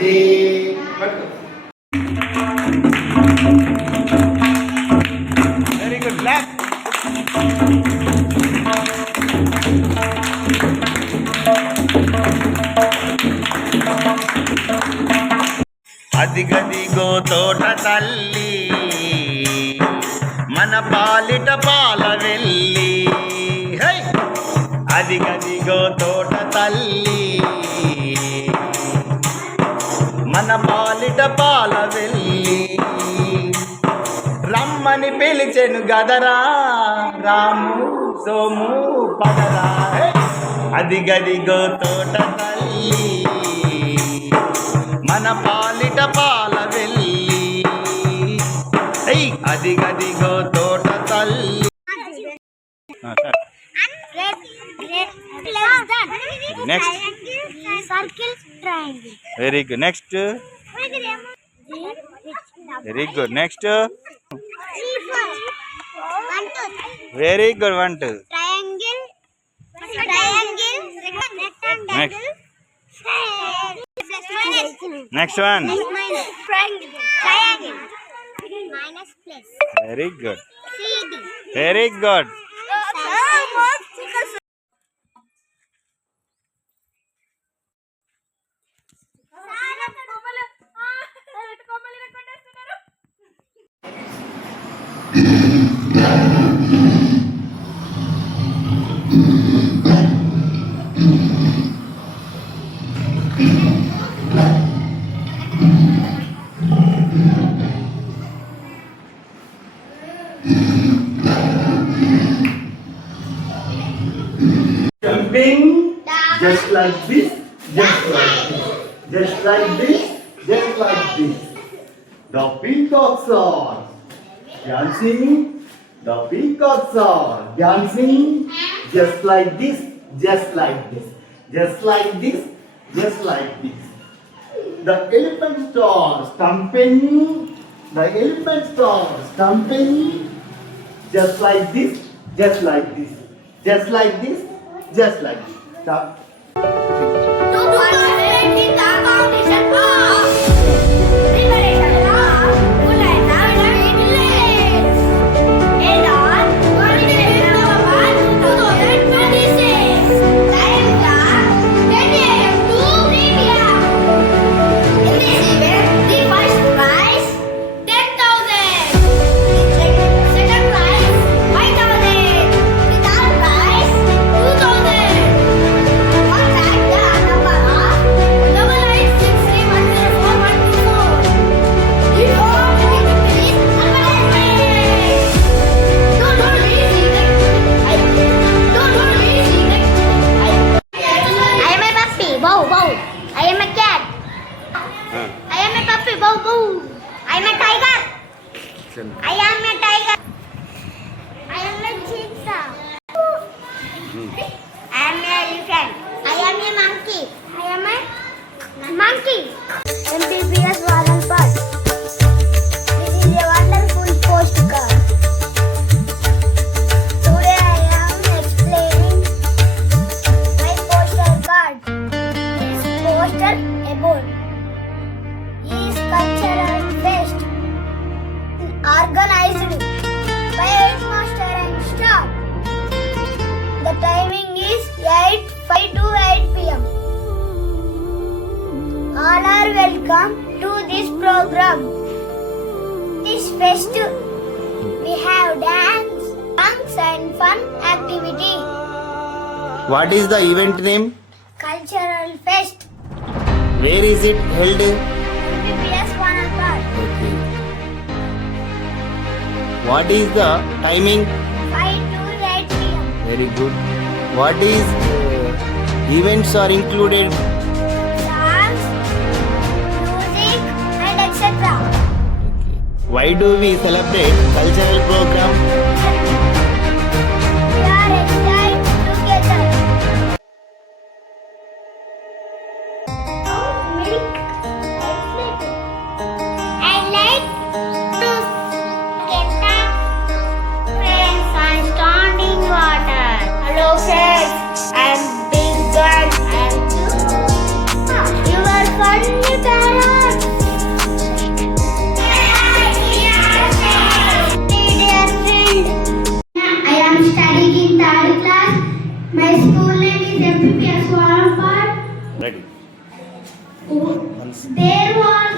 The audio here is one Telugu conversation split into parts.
Very good black. అదిగదిగో తోట తల్లి మన పాలిట పాల వెళ్ళి. అదిగదిగో తోట తల్లి మన పాలిట పాల వెళ్ళి. రమ్మని పిలిచెను గదరా రాము సోము పదరా. అదిగదిగో తోట తల్లి మన పాలిట పాల వెళ్ళి. అదిగదిగో తోట తల్లి. Next very good. Next very good. Next very good. 1 2 next next one. Very good. Very good. Jumping just like this, just like this, just like this, just like this. The peacocks are dancing. The peacocks are dancing just like this, just like this, just like this, just like this. The elephants are stomping. The elephants are stomping just like this, just like this, just like this, just like this. Stop. I am a tiger. I am a cheetah. I am an elephant. I am a monkey. I am a monkey. MBBS Waran Park. This is a wonderful postcard. Today I am explaining my postcard. This poster about is cultural fest organized by headmaster and staff. The timing is 8:05 to 8 p.m. All are welcome to this program. This fest we have dance, songs and fun activity. What is the event name? Cultural fest. Where is it held? MBBS Waran Park. Okay. What is the timing? 5 to 8 p.m. Very good. What is events are included? Songs, music and etc. Okay. Why do we celebrate cultural program? We are excited together. Milk and sleeping. I like to get up. Friends and standing water. Hello friends, I'm Big Girl and you. You are funny parents. Swaram part. Ready. There was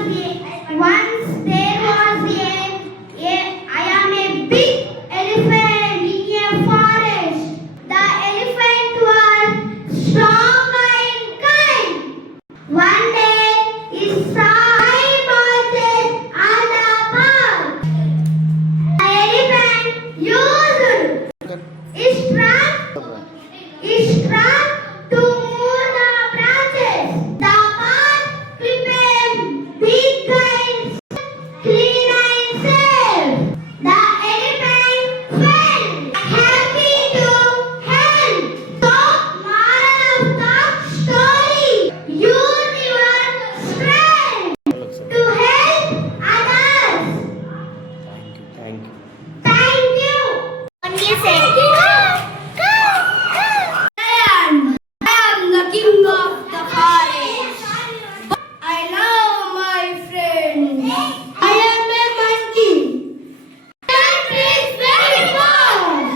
I am a big elephant in a forest. The elephant was strong and kind. One day he saw five horses on the path. The elephant used his trunk to move the branches. The path became big and clean and safe. The elephant felt happy to help. So, moral of the story: use your strength to help others. Thank you. Thank you. What do you say? I am the king of the forest. I love my friends. I am a monkey. That is very fast.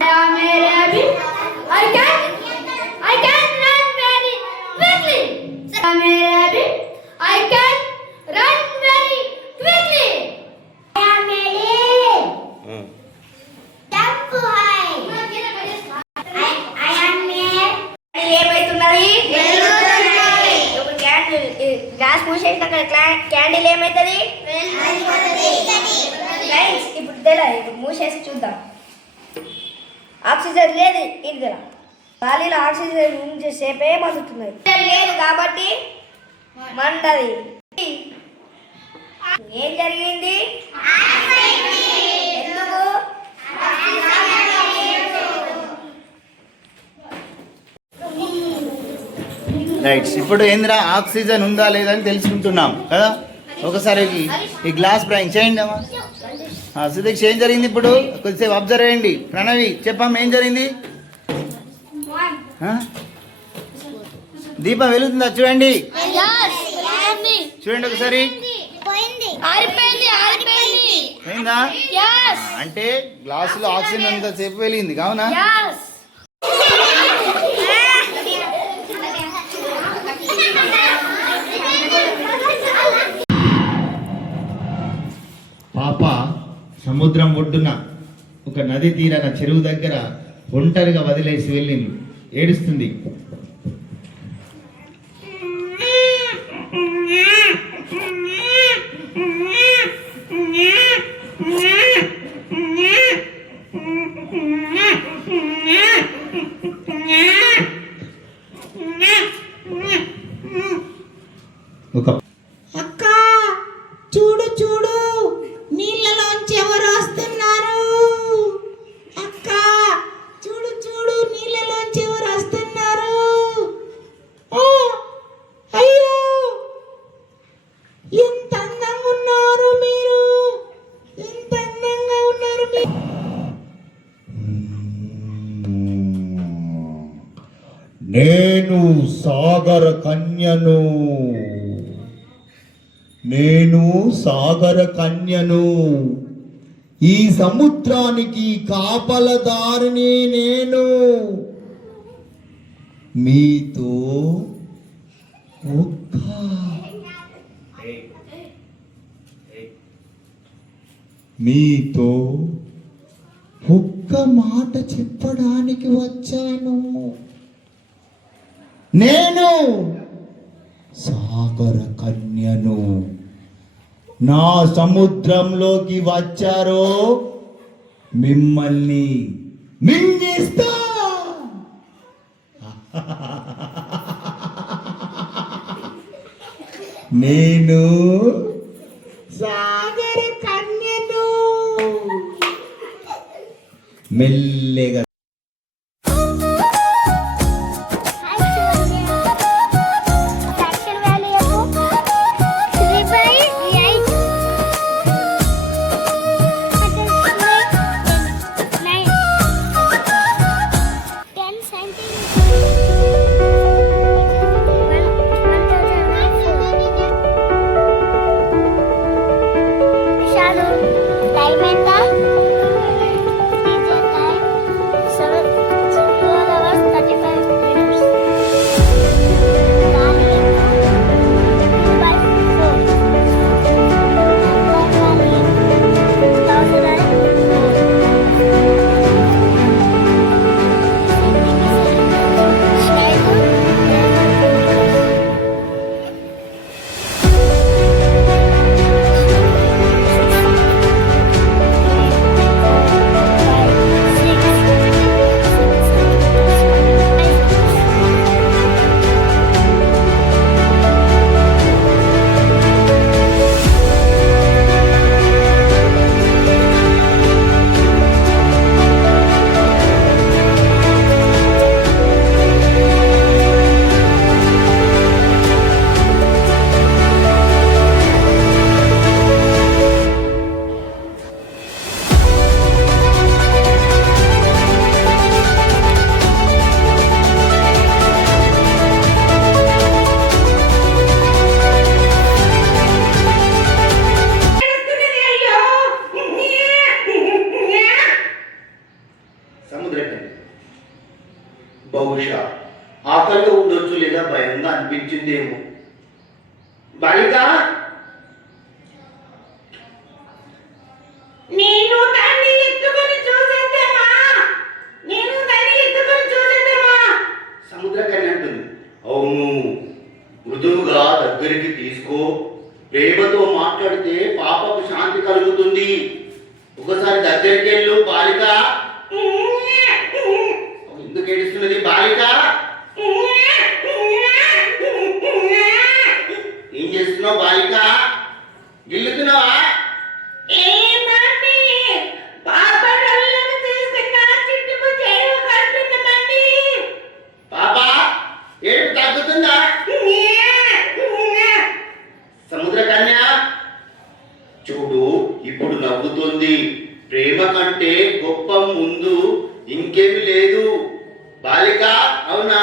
I am a rabbit. I can run very quickly. I am a rabbit. I can run very quickly. I am a deer. Jump high. I am a ఏమైతున్నది ఒక క్యాండిల్ గ్లాస్ మూసేసి అక్కడ క్యాండిల్ ఏమైతుంది ఇప్పుడు తెలియదు ఇప్పుడు మూసేసి చూద్దాం ఆక్సిజన్ లేదు ఇది గాలిలో ఆక్సిజన్ ఉంచే సేపే మండుతున్నది లేదు కాబట్టి మంటది ఏం జరిగింది ఎందుకు రైట్, ఇప్పుడు ఏందిరా ఆక్సిజన్ ఉందా లేదా అని తెలుసుకుంటున్నాం కదా. ఒకసారి ఈ గ్లాస్ బ్రాంక్ చేయండి అమ్మా. సుదీక్ష ఏం జరిగింది ఇప్పుడు కొద్దిసేపు అబ్జర్వ్ చేయండి. ప్రణవి చెప్పమ్మా ఏం జరిగింది. దీపం వెలుగుతుందా చూడండి, చూడండి ఒకసారి. పోయిందా అంటే గ్లాసులో ఆక్సిజన్ అంతసేపు వెలిగింది కావునా. పాప సముద్రం ఒడ్డున ఒక నది తీరాన చెరువు దగ్గర ఒంటరిగా వదిలేసి వెళ్ళింది, ఏడుస్తుంది. ఒక అక్క చూడు చూడు నీళ్ళలోంచి ఎవరు వస్తున్నారు. అక్క చూడు చూడు నీళ్ళలోంచి ఎవరు వస్తున్నారు. ఓ అయ్యో ఎంత అందంగా ఉన్నారు మీరు, ఎంత అందంగా ఉన్నారు మీరు. నేను సాగర కన్యను, నేను సాగర కన్యను, ఈ సముద్రానికి కాపలదారిని నేను. మీతో ఒక్క మీతో ఒక్క మాట చెప్పడానికి వచ్చాను. నేను సాగర కన్యను. నా సముద్రంలోకి వచ్చారో మిమ్మల్ని మింగేస్తా. నేను సాగర కన్యను. మెల్లగా Time and the లేదా భయంగా అనిపించిందేమో. బాలిక, నేను దాన్ని ఎత్తుకొని చూసేద్దామా? నేను దాన్ని ఎత్తుకొని చూసేద్దామా? సముద్రకన్య అంటుంది. అవును, మృదువుగా దగ్గరికి తీసుకో. ప్రేమతో మాట్లాడితే పాపకు శాంతి కలుగుతుంది. ఒకసారి దగ్గరికి వెళ్ళు బాలిక. ఎందుకు ఏడుస్తున్నది బాలిక? ఏం చేస్తున్నావు బాలిక? గిల్లుతున్నావా? పాప ఏడు తగ్గుతుందా? సముద్రకన్య చూడు, ఇప్పుడు నవ్వుతుంది. ప్రేమ కంటే గొప్ప ముందు ఇంకేమి లేదు బాలిక, అవునా?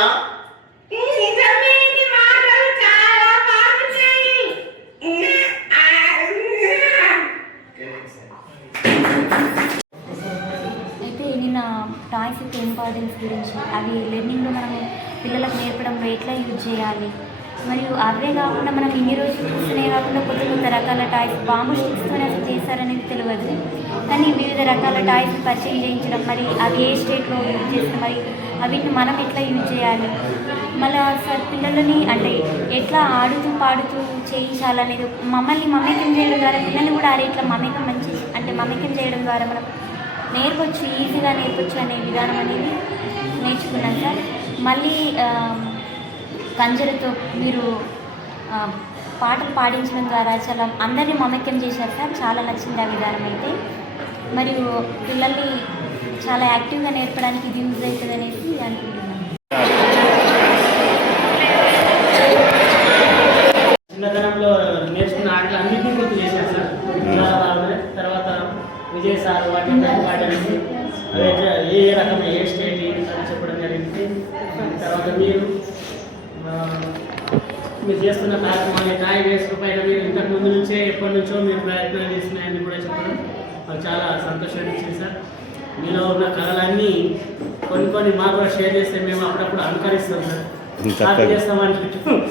అయితే నిన్న టాయ్స్ యొక్క ఇంపార్టెన్స్ గురించి, అవి లెర్నింగ్లో మనం పిల్లలకు నేర్పడంలో ఎట్లా యూజ్ చేయాలి, మరియు అవే కాకుండా మనం ఇన్ని రోజులు చూస్తూనే కాకుండా కొత్త కొత్త రకాల టాయ్స్ బాంబు స్టిక్స్తోనే అసలు చేస్తారనేది తెలియదు. కానీ వివిధ రకాల టాయ్స్ పరిచయం చేయించడం, మరి అవి ఏ స్టేట్లో యూజ్ చేస్తాం, మరి అవిటిని మనం ఎట్లా యూజ్ చేయాలి, మళ్ళీ సార్ పిల్లలని అంటే ఎట్లా ఆడుతూ పాడుతూ చేయించాలనేది మమ్మల్ని మమేకం చేయడం ద్వారా పిల్లల్ని కూడా అరే ఇట్లా మమేకం చేయడం ద్వారా మనం నేర్పొచ్చు, ఈజీగా నేర్పొచ్చు అనే విధానం అనేది నేర్చుకున్నాను సార్. మళ్ళీ కంజరతో మీరు పాటలు పాడించడం ద్వారా చాలా అందరినీ మమేకం చేశారు సార్. చాలా నచ్చింది ఆ విధానం అయితే. మరియు పిల్లల్ని చాలా యాక్టివ్గా నేర్పడానికి ఇది యూజ్ అవుతుంది అనేసి అనుకుంటున్నాను. చిన్నతనంలో నేర్చుకున్న ఆటలు అన్నింటినీ గుర్తు చేశారు సార్. చాలా బాగున్నాయి. తర్వాత విజయ్ సార్ వాటిని ఏ రకమైన ఏ స్టేట్ అని చెప్పడం జరిగింది. తర్వాత మీరు చేస్తున్న కార్యక్రమాన్ని టాయ్ వేసుకు పైన మీరు ఇంతకు ముందు నుంచే ఎప్పటి నుంచో మీరు ప్రయత్నాలు చేస్తున్నాయని కూడా చెప్పడం మాకు చాలా సంతోషాన్ని ఇచ్చింది సార్. మీలో ఉన్న కళలన్నీ కొన్ని మాకు కూడా షేర్ చేస్తే మేము అప్పుడప్పుడు అనుకరిస్తాం సార్, కాపీ చేస్తామంటున్నాం.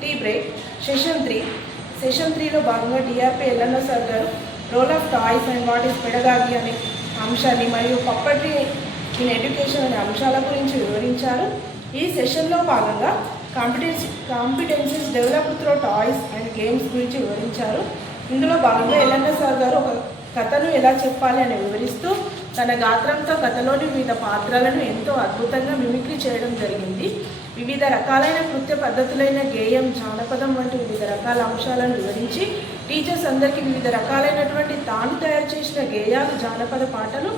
టీ బ్రేక్ సెషన్ 3లో భాగంగా డిఆర్పి ఎల్లన్న సార్ గారు role of toys and what is pedagogy అనే అంశాన్ని మరియు పప్పట్రీ ఇన్ ఎడ్యుకేషన్ అనే అంశాల గురించి వివరించారు. ఈ సెషన్లో భాగంగా competencies develop through toys and games గురించి వివరించారు. ఇందులో భాగంగా ఎల్లన్న సార్ గారు ఒక కథను ఎలా చెప్పాలి అని వివరిస్తూ తన గాత్రంతో కథలోని వివిధ పాత్రలను ఎంతో అద్భుతంగా మిమిక్రీ చేయడం జరిగింది. వివిధ రకాలైన నృత్య పద్ధతులైన గేయం, జానపదం వంటి వివిధ రకాల అంశాలను వివరించి టీచర్స్ అందరికీ వివిధ రకాలైనటువంటి తాను తయారు చేసిన గేయాలు, జానపద పాటలు,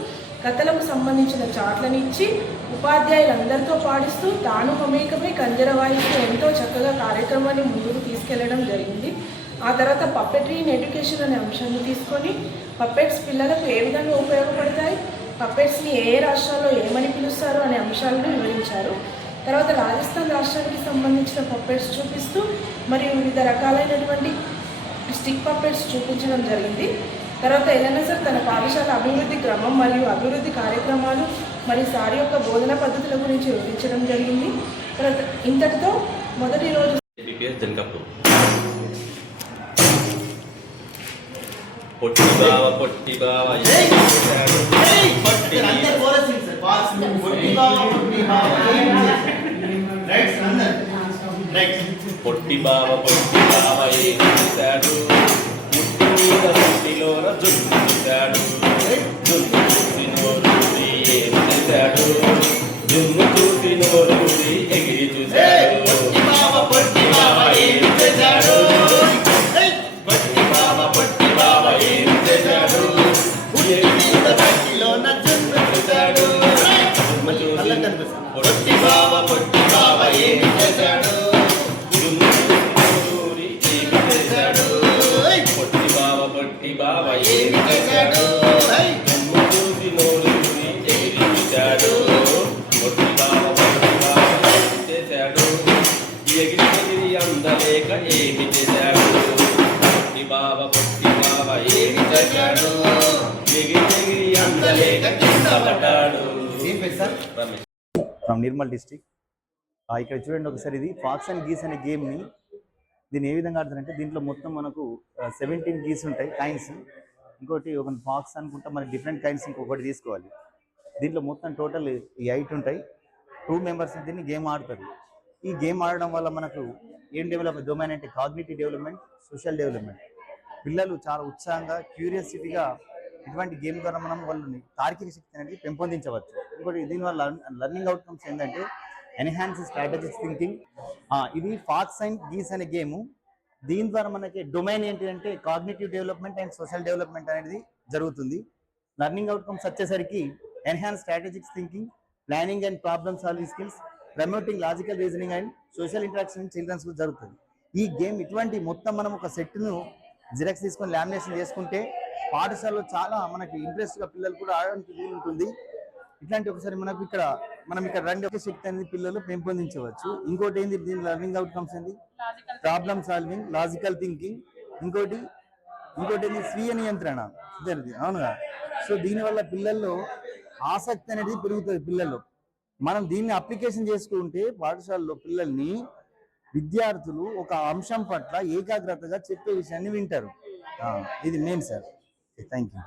కథలకు సంబంధించిన చాట్లను ఇచ్చి ఉపాధ్యాయులందరితో పాడిస్తూ తాను మమేకమై కంజర వాయిస్తూ ఎంతో చక్కగా కార్యక్రమాన్ని ముందుకు తీసుకెళ్లడం జరిగింది. ఆ తర్వాత పప్పెట్రీ ఇన్ ఎడ్యుకేషన్ అనే అంశాన్ని తీసుకొని పప్పెట్స్ పిల్లలకు ఏ విధంగా ఉపయోగపడతాయి, పప్పెట్స్ని ఏ రాష్ట్రాల్లో ఏమని పిలుస్తారు అనే అంశాలను వివరించారు. తర్వాత రాజస్థాన్ రాష్ట్రానికి సంబంధించిన పప్పెట్స్ చూపిస్తూ మరియు వివిధ రకాలైనటువంటి స్టిక్ పప్పెట్స్ చూపించడం జరిగింది. తర్వాత ఎల్లన్న సార్ తన పాఠశాల అభివృద్ధి క్రమం మరియు అభివృద్ధి కార్యక్రమాలు మరియు సార్ యొక్క బోధన పద్ధతుల గురించి వివరించడం జరిగింది. తర్వాత ఇంతటితో మొదటి రోజు పొట్టి బావ ఏం చేశాడు, ముట్టి మీద సొట్టిలోన జుట్టు చూశాడు, జుట్టు చూసి నోరూరి ఏం చేశాడు, జున్ను చూసి నోరూరి ఎగిరి చూశాడు. పొట్టి బావ ఏం చేశాడు, పొట్టి బావ ఏం చేశాడు, సొట్టిలోన జున్ను చూశాడు, జున్ను చూసి పొట్టి బావ ఏం చేశాడు, పొట్టి బావ ఏమి చేశాడు, జున్ను చూసి నోరూరి ఎగిరి చూశాడు, పొట్టి బావ ఏమి చేశాడు, ఎగిరి అందలేక ఏమి చేశాడు, పొట్టి బావ ఏమి చేశాడు, ఎగిరి అందలేక కింద పడ్డాడు. From Nirmal district. ఇక్కడ చూడండి ఒకసారి, ఇది ఫాక్స్ అండ్ గీస్ అనే గేమ్ని దీన్ని ఏ విధంగా ఆడతారంటే దీంట్లో మొత్తం మనకు 17 గీస్ ఉంటాయి కాయిన్స్, ఇంకోటి ఒక ఫాక్స్ అనుకుంటా మనకి డిఫరెంట్ కాయిన్స్ ఇంకొకటి తీసుకోవాలి. దీంట్లో మొత్తం టోటల్ 8 ఉంటాయి. 2 మెంబర్స్ దీన్ని గేమ్ ఆడతారు. ఈ గేమ్ ఆడడం వల్ల మనకు ఏం డెవలప్ డొమైన్ అంటే కాగ్నిటివ్ డెవలప్మెంట్, సోషల్ డెవలప్మెంట్. పిల్లలు చాలా ఉత్సాహంగా క్యూరియాసిటీగా ఇటువంటి గేమ్ ద్వారా మనం వాళ్ళని తార్కిక శక్తి అనేది పెంపొందించవచ్చు. ఇంకోటి దీనివల్ల లర్నింగ్ అవుట్కమ్స్ ఏంటంటే ఎన్హాన్స్ స్ట్రాటజిక్ థింకింగ్. ఇది ఫాక్స్ అండ్ గీస్ అనే గేమ్. దీని ద్వారా మనకి డొమైన్ ఏంటి అంటే cognitive development and social development అనేది జరుగుతుంది. లర్నింగ్ అవుట్కమ్స్ వచ్చేసరికి enhance strategic thinking, planning and problem solving skills, promoting logical reasoning and social interaction in childrens జరుగుతుంది. ఈ గేమ్ ఇటువంటి మొత్తం మనం ఒక సెట్ను జిరాక్స్ తీసుకొని లామినేషన్ చేసుకుంటే పాఠశాలలో చాలా మనకి ఇంట్రెస్ట్గా పిల్లలు కూడా ఆడడానికి వీలు ఉంటుంది. ఇట్లాంటి ఒకసారి మనం ఇక్కడ రెండు శక్తి అనేది పిల్లలు పెంపొందించవచ్చు. ఇంకోటి ఏంది దీని లర్నింగ్ అవుట్కమ్స్ ఏంది, ప్రాబ్లమ్ సాల్వింగ్, లాజికల్ థింకింగ్, ఇంకోటి ఏంది స్వీయ నియంత్రణ. అవునుగా. సో దీనివల్ల పిల్లల్లో ఆసక్తి అనేది పెరుగుతుంది పిల్లల్లో. మనం దీన్ని అప్లికేషన్ చేసుకుంటే పాఠశాలలో పిల్లల్ని విద్యార్థులు ఒక అంశం పట్ల ఏకాగ్రతగా చెప్పే విషయాన్ని వింటారు. ఇది మెయిన్ సార్. Thank you.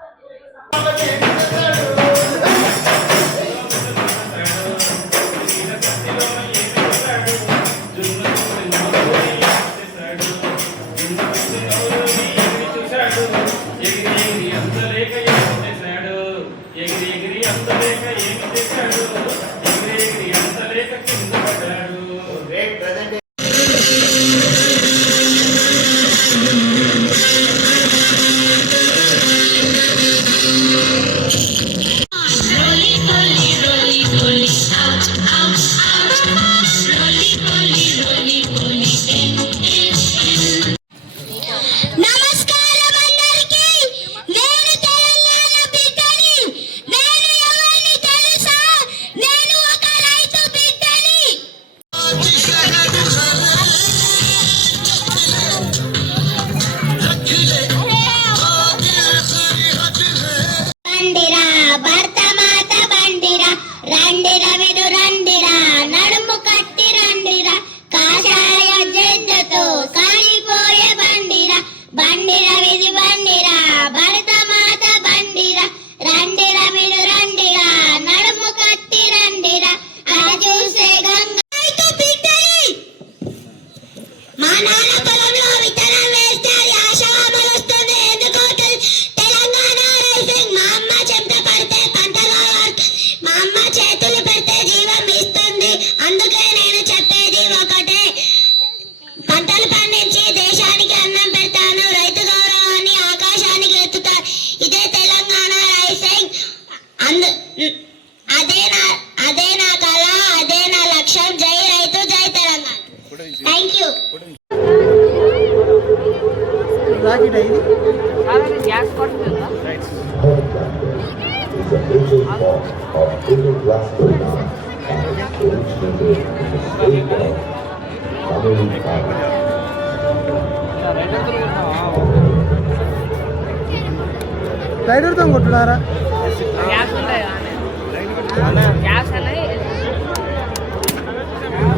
రైడర్తో కొట్టున్నారా?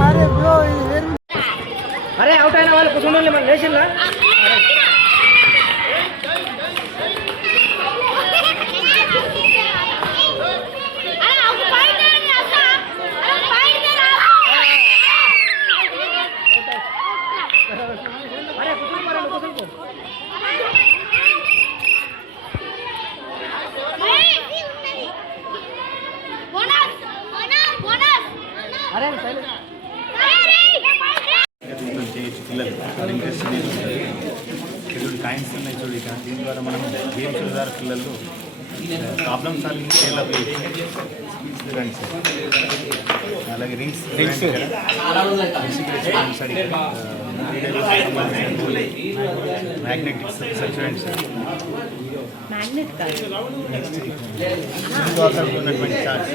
అరే బ్రో, అరే అవుట్ అయిన వాళ్ళు కూర్చోండి, మనం లేచిందా? కాయిన్స్ ఉన్నాయి చూడు. ఇక దీని ద్వారా మనం గేమ్స్ ద్వారా పిల్లలు ప్రాబ్లమ్ సాల్వింగ్ డెవలప్ అలాగే రింగ్స్ మ్యాగ్నెటిక్స్ చూడండి సార్. ఉన్నటువంటి చార్జ్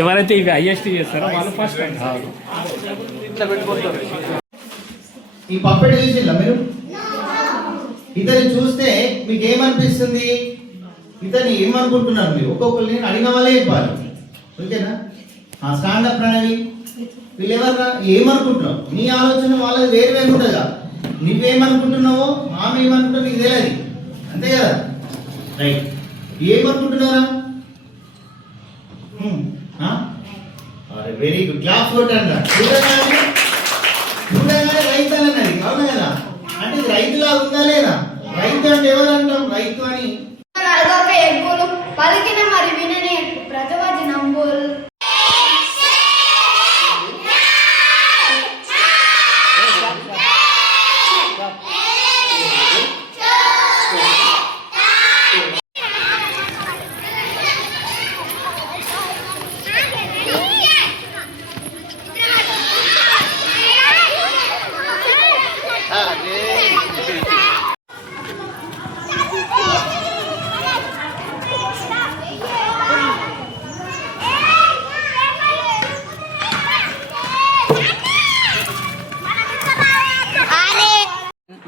ఎవరైతే ఇవి హైయెస్ట్ చేస్తారో వాళ్ళు ఫస్ట్. ఈ పప్పెట్ చూసిందా మీరు? ఇతన్ని చూస్తే మీకు ఏమనిపిస్తుంది? ఇతన్ని ఏమనుకుంటున్నారు మీరు? ఒక్కొక్కరిని అడిగిన వాళ్ళే చెప్పాలి, ఓకేనా? స్టాండ్ అప్ ప్రణవి, వీళ్ళు ఎవర్రా ఏమనుకుంటున్నావు? నీ ఆలోచన వాళ్ళది వేరు వేరు ఉంటుందిగా. నువ్వేమనుకుంటున్నావో ఆమె ఏమనుకుంటావు నీకు తెలియదు, అంతే కదా? రైట్. ఏమనుకుంటున్నారా? Very good. క్లాస్ కొట్టండి. చూడగానే రైతు అని అన్నది, అవునా కదా? అంటే ఇది రైతులా ఉందా లేదా? రైతు అంటే ఎవరు అంటాం? రైతు అని అడగక ఎక్కువలు పలికిన మరి వినని ప్రజవాది నంబుల్.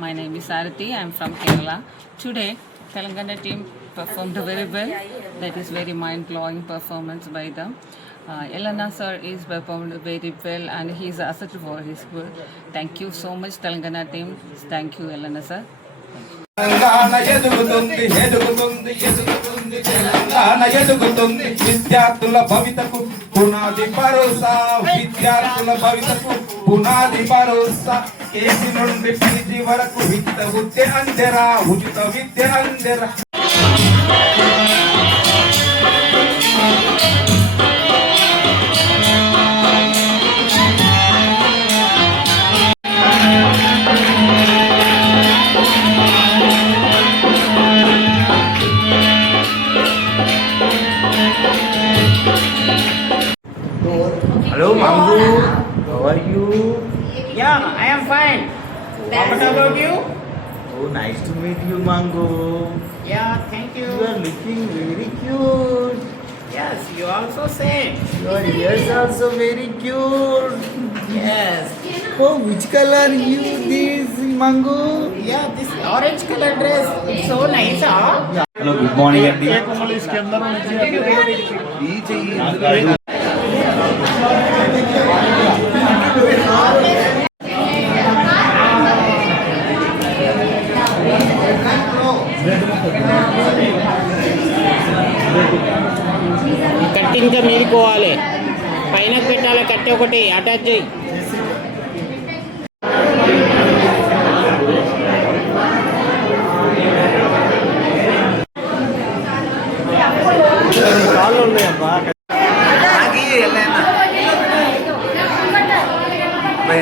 My name is Sarati. I am from Kerala. Today, Telangana team performed very well. That is very mind-blowing performance by them. Elana sir is performed very well and he is asset for his school. Thank you so much, Telangana team. Thank you, Elana sir. Telangana ఎదుగుతుంది ఎదుగుతుంది ఎదుగుతుంది తెలంగాణ ఎదుగుతుంది విద్యార్థుల భవితకు పునాది భరోసా విద్యార్థుల భవితకు పునాది భరోసా కేసీ నుండి పీజీ వరకు విద్య అందెరా ఉచిత విద్య అందెరా. Hello, Mangu. How are you? Yeah, I am fine. What about you? Oh, nice to meet you, Mangu. Yeah, thank you. You are looking very cute. Yes, you also same. Your ears also very cute. Yes. Oh, which color you this, Mangu? Yeah, this orange color dress, it's so nice, huh? Hello, good morning, Andy. కట్టి ఇంకా మీరుకోవాలి, పైన పెట్టాలి కట్టి ఒకటి అటాచ్ చేయి.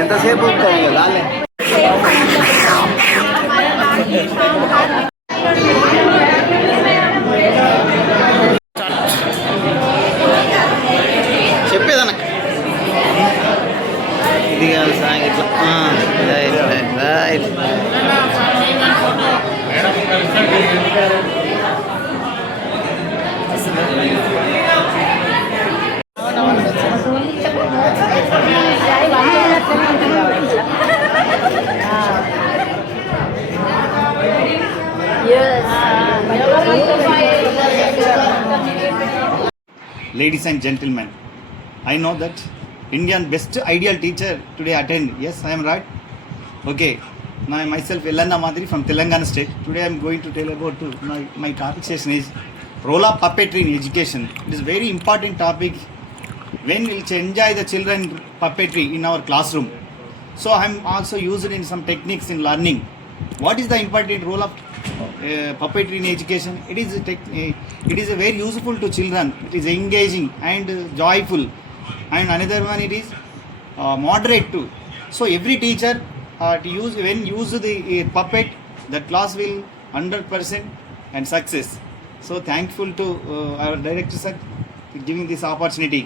ఎంతసేపు చెప్పేదనక ఇది కాదు సాంగ్ ఇట్లా right. Ladies and gentlemen, I know that Indian best ideal teacher today attend. Yes, I am right. Okay, now myself Elana Madri from Telangana state. Today I am going to tell about my topic session is role of puppetry in education. It is very important topic when we'll enjoy the children puppetry in our classroom. So I am also used in some techniques in learning. What is the important role of puppetry in education? It is a very useful to children. It is engaging and joyful, and another one it is moderate too. So every teacher when use the puppet, the class will 100% and success. So thankful to our director sir for giving this opportunity.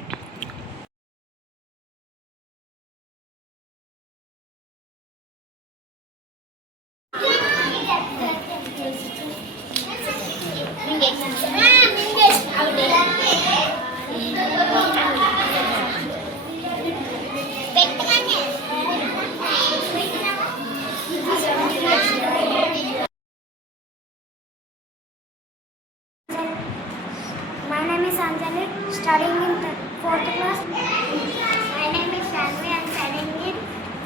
studying in 4th class. My name is Shanvi. I am studying in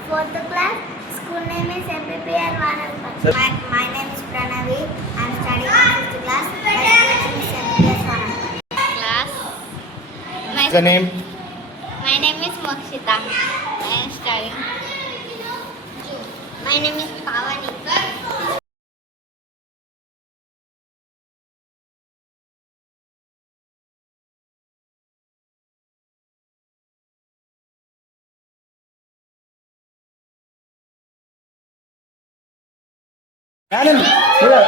4th class. School name is MPPR Vanalpal. My name is Pranavi. I am studying in 5th class. My school name is MPPR Vanalpal. Class. What's the name? My name is Mokshita. I am studying. My name is Pavani. Madam, here.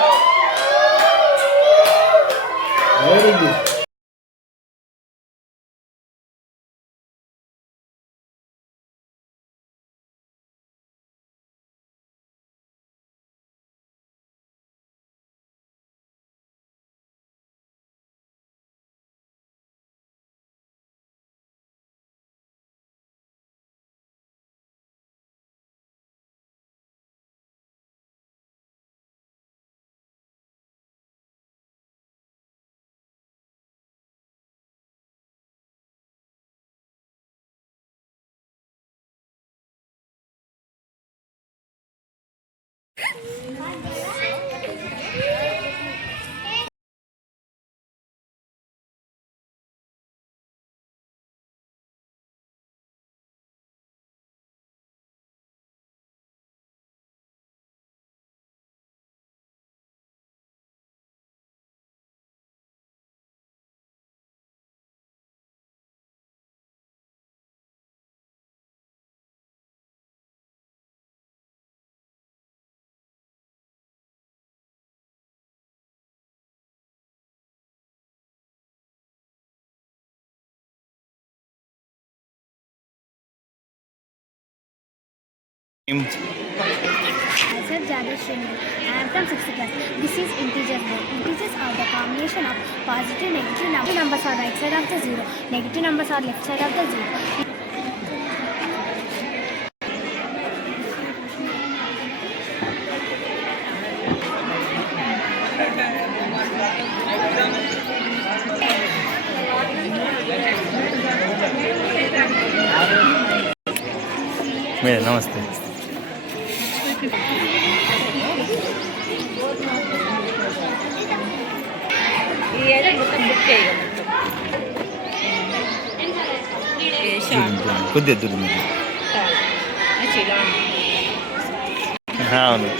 Very good. Myself Jadesh Shreni. I am from 6th class. This is integers board. Integers are the combination of positive and negative numbers. Numbers are right side of the zero. Negative numbers are left side of the zero. Madam నమస్తే. కొద్దిగా దూరం అవును.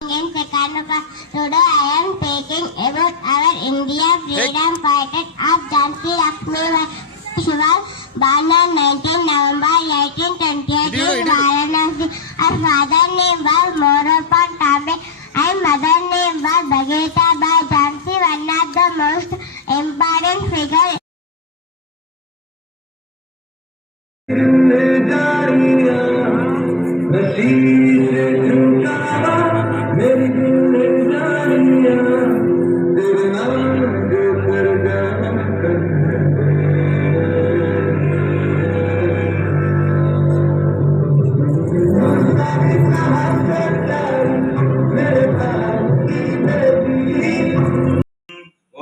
In second class, today I am speaking about our India freedom fighters of Jhansi Lakshmi Shival, born on 19 November 1828 in Varanasi. Her father name was Moropon Tambe and mother name was Bhagita Bai Jhansi, one of the most important figures.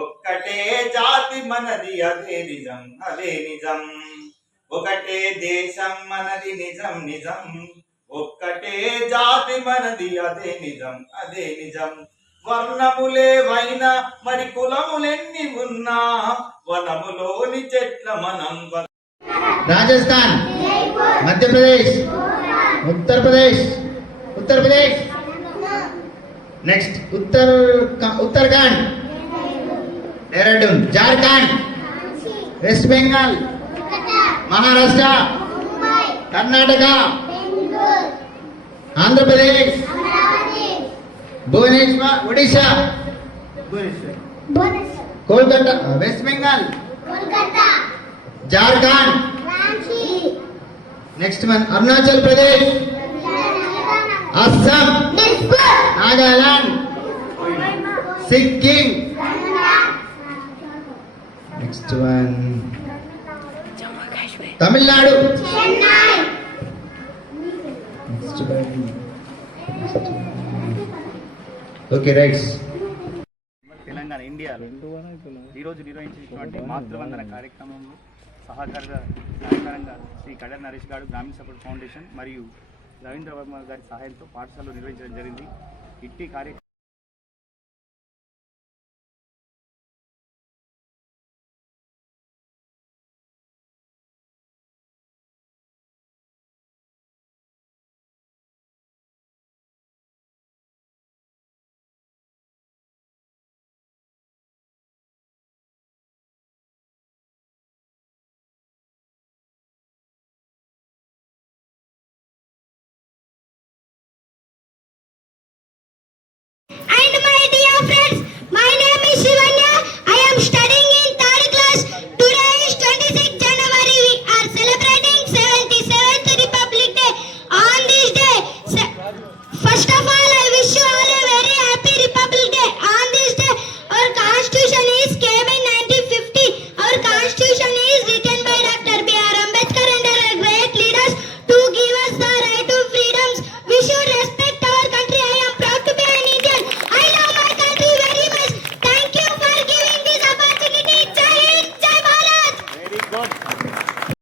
ఒక్కటే జాతి మనది అదే నిజం అదే నిజం, ఒకటే దేశం మనది నిజం నిజం, ఒక్కటే జాతి మనది అదే నిజం అదే నిజం, వర్ణములేవైనా మరి కులములెన్ని ఉన్నా వనములోని చెట్ల మనం. Rajasthan, Madhya Pradesh, Uttar Pradesh, Uttar Pradesh, next Uttarakhand, Dehradun, Jharkhand, West Bengal, Maharashtra, Karnataka, Andhra Pradesh, Bhubaneswar, Odisha, Kolkata, West Bengal, Jharkhand, next one Arunachal Pradesh, Assam, Nagaland, Sikkim, next one Tamil Nadu, next one okay rights. Telangana ఇండియాలో ఈరోజు నిర్వహించినటువంటి మాతృవందన కార్యక్రమంలో సహకారంగా శ్రీ కడర్ నరేష్ గారు గ్రామీణ సపోర్ట్ ఫౌండేషన్ మరియు రవీంద్ర వర్మ గారి సహాయంతో పాఠశాలలో నిర్వహించడం జరిగింది. ఇట్టి కార్యక్రమం